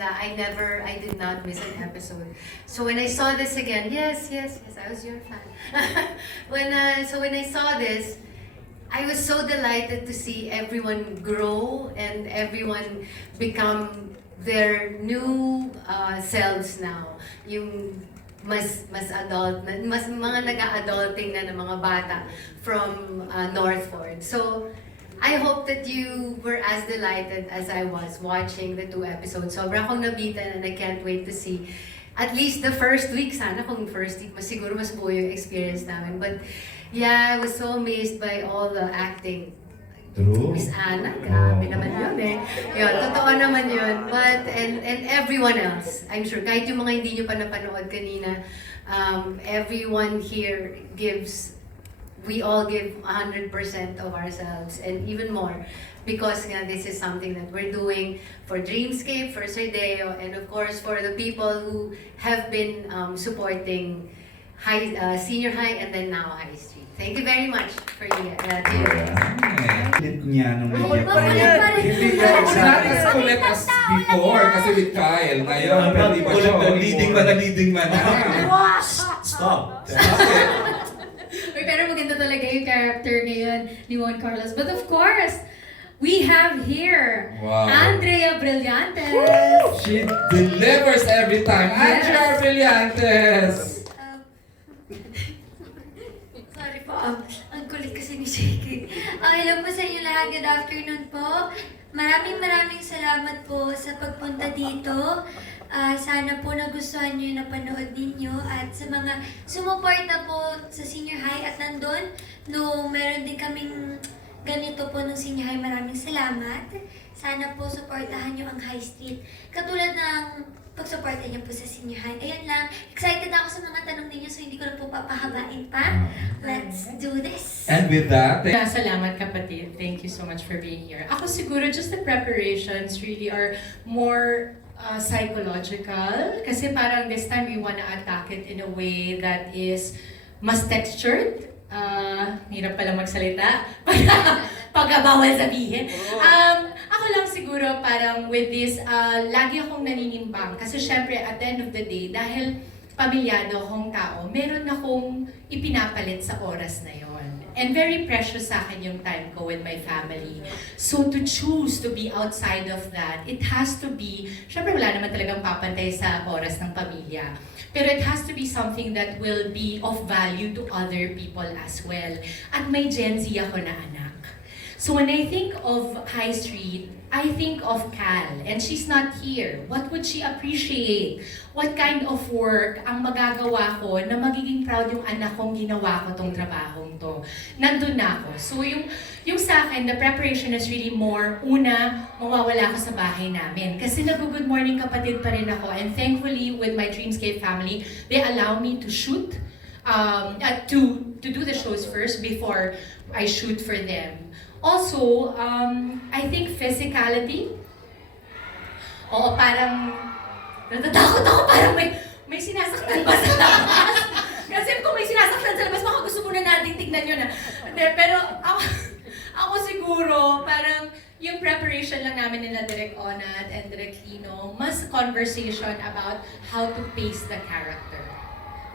I did not miss an episode. So when I saw this again, yes, I was your fan. When I saw this, I was so delighted to see everyone grow and everyone become their new selves now. Yung mas adult, mas mga nag-adulting na ng mga bata from Northford. So, I hope that you were as delighted as I was watching the 2 episodes. Sobra akong nabitan and I can't wait to see at least the first week. Sana kung first week, siguro mas buo yung experience namin. But yeah, I was so amazed by all the acting. True. Miss Anna, grabe naman yun eh. Yun, totoo naman yun. But, and everyone else, I'm sure, kahit yung mga hindi nyo pa napanood kanina, everyone here we all give 100% of ourselves and even more because this is something that we're doing for Dreamscape, for Sardeo, and of course for the people who have been supporting Senior High and then now High Street. Thank you very much for you. Kulit niya nung Hindi ka not as kulit as before kasi with Kyle. Ngayon, pwede ba siya? Leading man na. Stop. Uy, pero maganda talaga yung character ngayon ni Juan Carlos. But of course, we have here Andrea Brillantes. She delivers every time. Andrea Brillantes! Sorry po, ang kulit kasi ni Shakey. Hello po sa inyo lahat. Good afternoon po. Maraming salamat po sa pagpunta dito. Sana po nagustuhan nyo yung napanood ninyo at sa mga sumuporta po sa Senior High at nandun, no meron din kaming ganito po ng Senior High, maraming salamat. Sana po supportahan nyo ang High Street. Katulad ng pagsuporta niyo po sa Senior High. Ayan lang, excited ako sa mga tanong ninyo so hindi ko na po papahabain pa. Let's do this! And with that, Salamat kapatid. Thank you so much for being here. Ako siguro just the preparations really are more psychological kasi parang this time we wanna attack it in a way that is mas textured. Hirap pala magsalita pag bawal sabihin. Ako lang siguro parang with this, lagi akong naninimbang kasi syempre at the end of the day, dahil pamilyado akong tao, meron akong ipinapalit sa oras na yon. And very precious sa akin yung time ko with my family. So to choose to be outside of that, it has to be, syempre wala naman talagang papantay sa oras ng pamilya. Pero it has to be something that will be of value to other people as well. At may Gen Z ako na anak. So when I think of High Street, I think of Cal, and she's not here. What would she appreciate? What kind of work ang magagawa ko na magiging proud yung anak kong ginawa ko tong trabahong to? Nandun na ako. So yung sa akin, the preparation is really more, una, mawawala ako sa bahay namin. Kasi nag-good morning kapatid pa rin ako. And thankfully, with my Dreamscape family, they allow me to shoot, to do the shows first before I shoot for them. Also, I think physicality. Oo, parang natatakot ako, parang may sinasaktan ba sa labas? Kasi kung may sinasaktan sa labas, baka gusto muna natin tignan yun na. Pero ako siguro, parang yung preparation lang namin nila Direk Onat and Direk Lino, mas conversation about how to pace the character.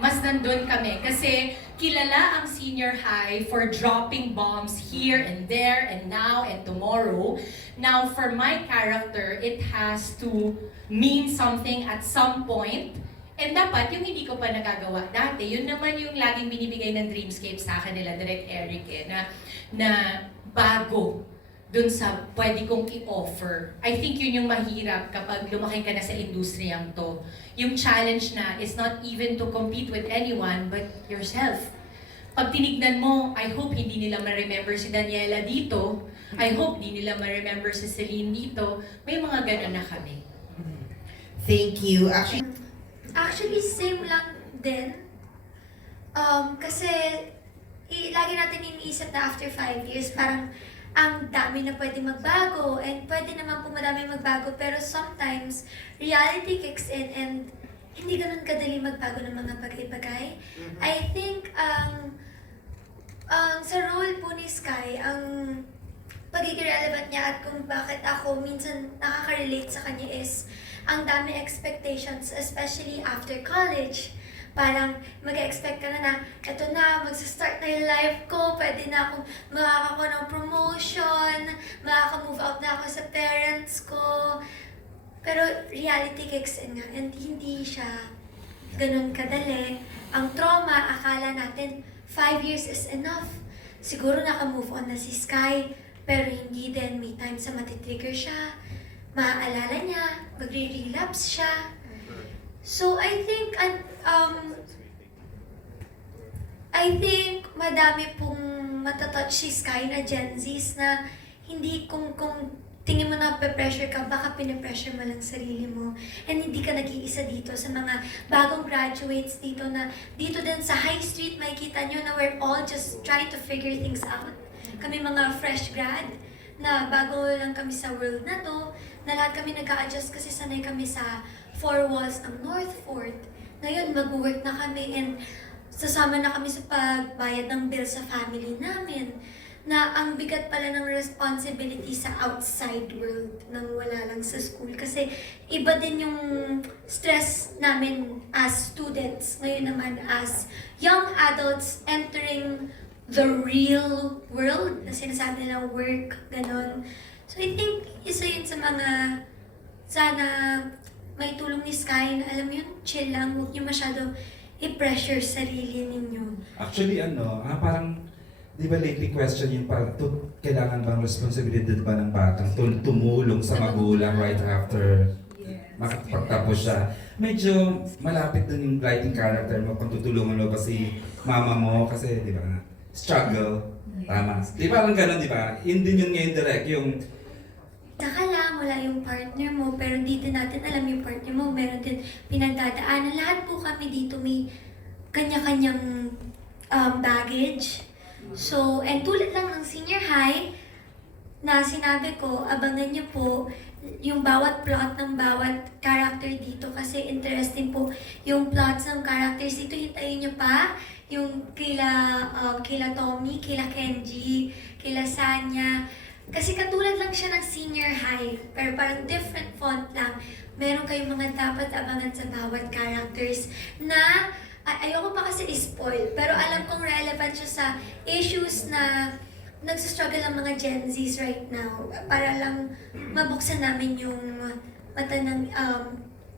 Mas nandun kami kasi kilala ang Senior High for dropping bombs here and there and now and tomorrow. Now, for my character, it has to mean something at some point. And dapat, yung hindi ko pa nagagawa dati, yun naman yung laging binibigay ng Dreamscape sa akin nila, Direk Eric, na bago dun sa pwede kong i-offer. I think yun yung mahirap kapag lumaki ka na sa industriyang to. Yung challenge na is not even to compete with anyone but yourself. Pag tinignan mo, I hope hindi nila ma-remember si Daniela dito. I hope hindi nila ma-remember si Celine dito. May mga ganun na kami. Thank you. Actually, same lang din. Kasi lagi natin iniisip na after 5 years, parang ang dami na pwede magbago and pwede naman po madami magbago pero sometimes reality kicks in and hindi ganun kadali magbago ng mga bagay-bagay. I think sa role po ni Sky, ang pagiging relevant niya at kung bakit ako minsan nakaka-relate sa kanya is ang dami expectations, especially after college. Parang mag-expect ka na eto na, magsa-start na yung life ko, pwede na akong makakakuha ng promotion, makaka-move out na ako sa parents ko. Pero reality kicks in nga, and hindi siya ganun kadali. Ang trauma, akala natin 5 years is enough. Siguro naka-move on na si Sky, pero hindi din. May times na matitrigger siya, maaalala niya, magre-relapse siya. So I think madami pong matatouch si Sky na Gen Zs na hindi kung tingin mo na pe-pressure ka, baka pinipressure mo lang sarili mo. And hindi ka nag-iisa dito sa mga bagong graduates dito na dito din sa High Street makikita nyo na we're all just trying to figure things out. Kami mga fresh grad na bago lang kami sa world na to, na lahat kami nag-a-adjust kasi sanay kami sa four walls ng North Fort. Ngayon, mag-work na kami and sasama na kami sa pagbayad ng bill sa family namin. Na ang bigat pala ng responsibility sa outside world nang wala lang sa school. Kasi iba din yung stress namin as students. Ngayon naman as young adults entering the real world na sinasabi nilang work, ganon. So I think isa yun sa mga sana may tulong ni Sky na alam mo yun, chill lang, huwag niyo masyado i-pressure sarili ninyo. Actually, parang, di ba lately question yung parang, kailangan bang responsibility ba ng batang tumulong sa magulang right after makapagtapos siya? Medyo malapit dun yung writing character mo kung tutulungan mo ba si mama mo kasi, di ba, struggle. Tama. Di ba parang ganun, di ba? Yun din yun ngayon direct, yung Taka lang, wala yung partner mo, pero hindi din natin alam yung partner mo. Meron din pinagdadaanan. Lahat po kami dito may kanya-kanyang baggage. So, and tulad lang ng senior high, na sinabi ko, abangan niyo po yung bawat plot ng bawat character dito kasi interesting po yung plots ng characters dito. Hintayin niyo pa yung kila Tommy, kila Kenji, kila Sanya. Kasi katulad lang siya ng senior high, pero parang different font lang. Meron kayong mga dapat abangan sa bawat characters na ayoko pa kasi i-spoil, pero alam kong relevant siya sa issues na nagsastruggle ang mga Gen Zs right now para lang mabuksan namin yung mata ng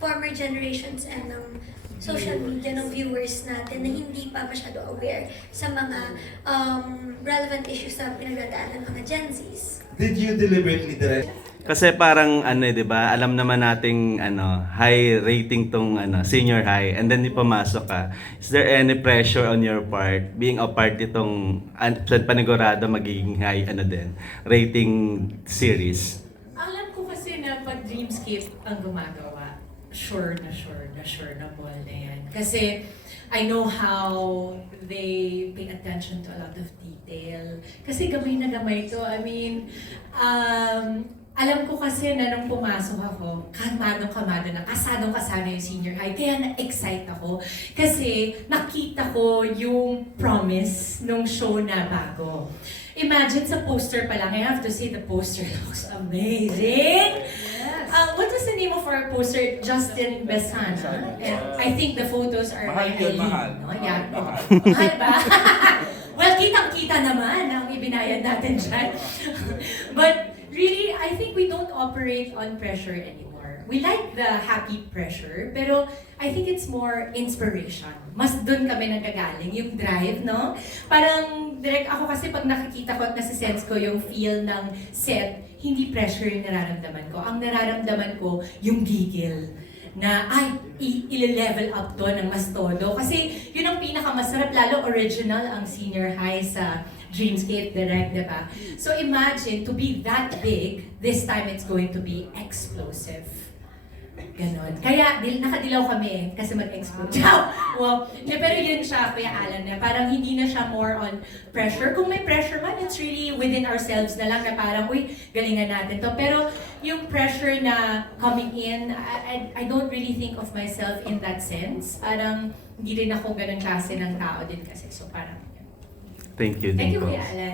former generations and ng social media ng viewers natin na hindi pa masyado aware sa mga relevant issues na pinagdadaanan ng mga Gen Zs. did you deliberately direct? Kasi parang di ba, alam naman nating high rating tong senior high and then di pumasok ka. Is there any pressure on your part being a part itong panigurado magiging high rating series? Alam ko kasi na pag Dreamscape ang gumagawa, sure na ball na yan. Kasi I know how they pay attention to a lot of detail. Kasi gamay na gamay to. I mean, alam ko kasi na nung pumasok ako, kasadong-kasado na yung senior high. Kaya na-excite ako. Kasi nakita ko yung promise nung show na bago. Imagine sa poster pa lang, I have to say the poster looks amazing. What was the name of our poster? Justin Besana. And I think the photos are Mahal yun, mahal. No? Yeah. Mahal ba? Well, kitang-kita naman ang ibinayad natin dyan. But really, I think we don't operate on pressure anymore. We like the happy pressure, pero I think it's more inspiration. Mas dun kami nagagaling, yung drive, no? Parang direct ako kasi pag nakikita ko at nasisense ko yung feel ng set, hindi pressure yung nararamdaman ko. Ang nararamdaman ko, yung gigil na i-level up to ng mas todo. Kasi yun ang pinakamasarap, lalo original ang senior high sa Dreamscape direct, diba? So imagine, to be that big, this time it's going to be explosive. Ganon. Kaya nakadilaw kami kasi mag-explode. Wow. Pero yun siya, Kuya Alan, na parang hindi na siya more on pressure. Kung may pressure man, it's really within ourselves na lang na parang, uy, galingan natin to. Pero yung pressure na coming in, I don't really think of myself in that sense. Parang hindi rin ako ganun klase ng tao din kasi. So parang, Thank you, thank you, Dinko. Kuya Alan.